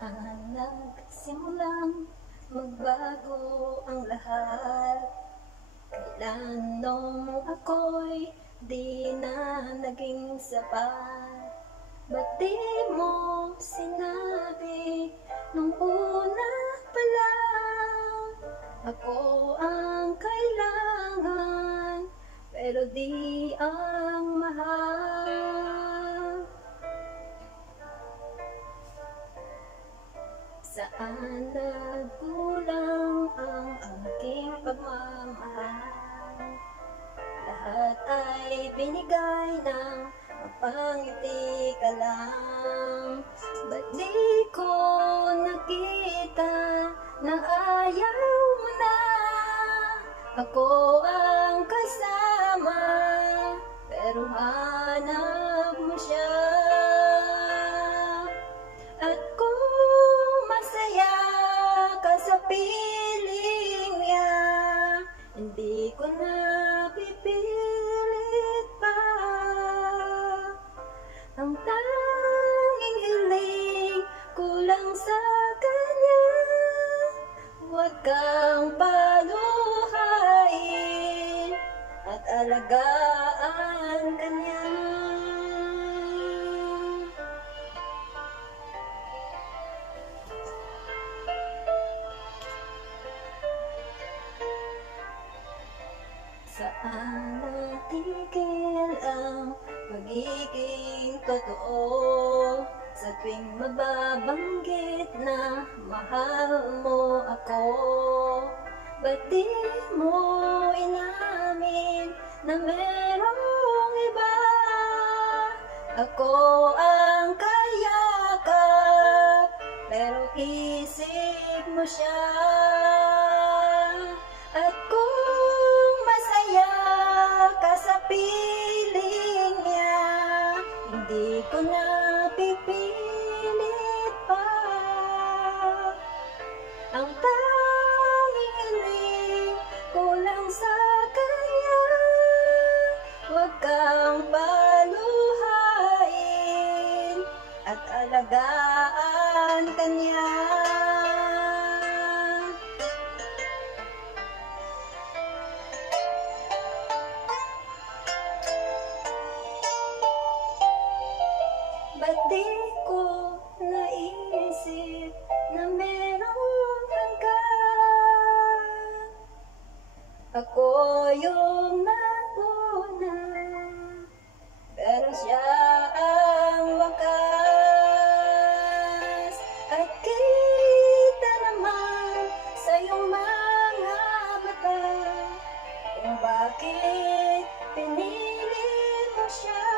Saan nagsimulang magbago ang lahat? Kailan nung ako'y di na naging sapat? Ba't di mo sinabi nung una pa lang? Ako ang kailangan, pero di ang mahal. Saan nagkulang ang aking pagmamahal? Lahat ay binigay ng mapangiti ka lang. Ba't di ko nakita na ayaw mo na? Ako ang kasama, pero hanap mo siya. At kung masaya ka sa piling niya, hindi ko na pipilit pa. Ang tanging hiling ko lang sa kanya, huwag kang paluhain at alagaan kanya. Saan natigil ang pagiging totoo? Sa tuwing mababanggit na mahal mo ako, ba't di mo inamin na merong iba? Ako ang kayakap, pero isip mo siya. At kung masaya ka sa piling niya, hindi ko na pipilit pa. Ang tanging hiling ko lang sa kanya, huwag kang paluhain at alagaan kanya. Ba't di ko naisip na meron kang ka? Ako yung nauna, pero siya ang wakas. At kita naman sa iyong mga mata kung bakit pinili mo siya.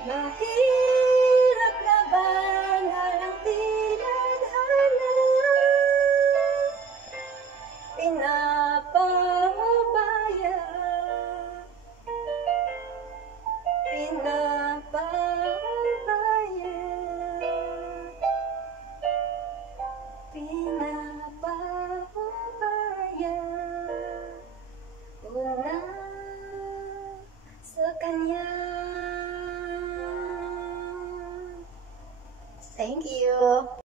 Mahirap na ba nga lang tinadhana? Pinapahubaya, pinapahubaya, pinapahubaya ko na sa kanya. Thank you.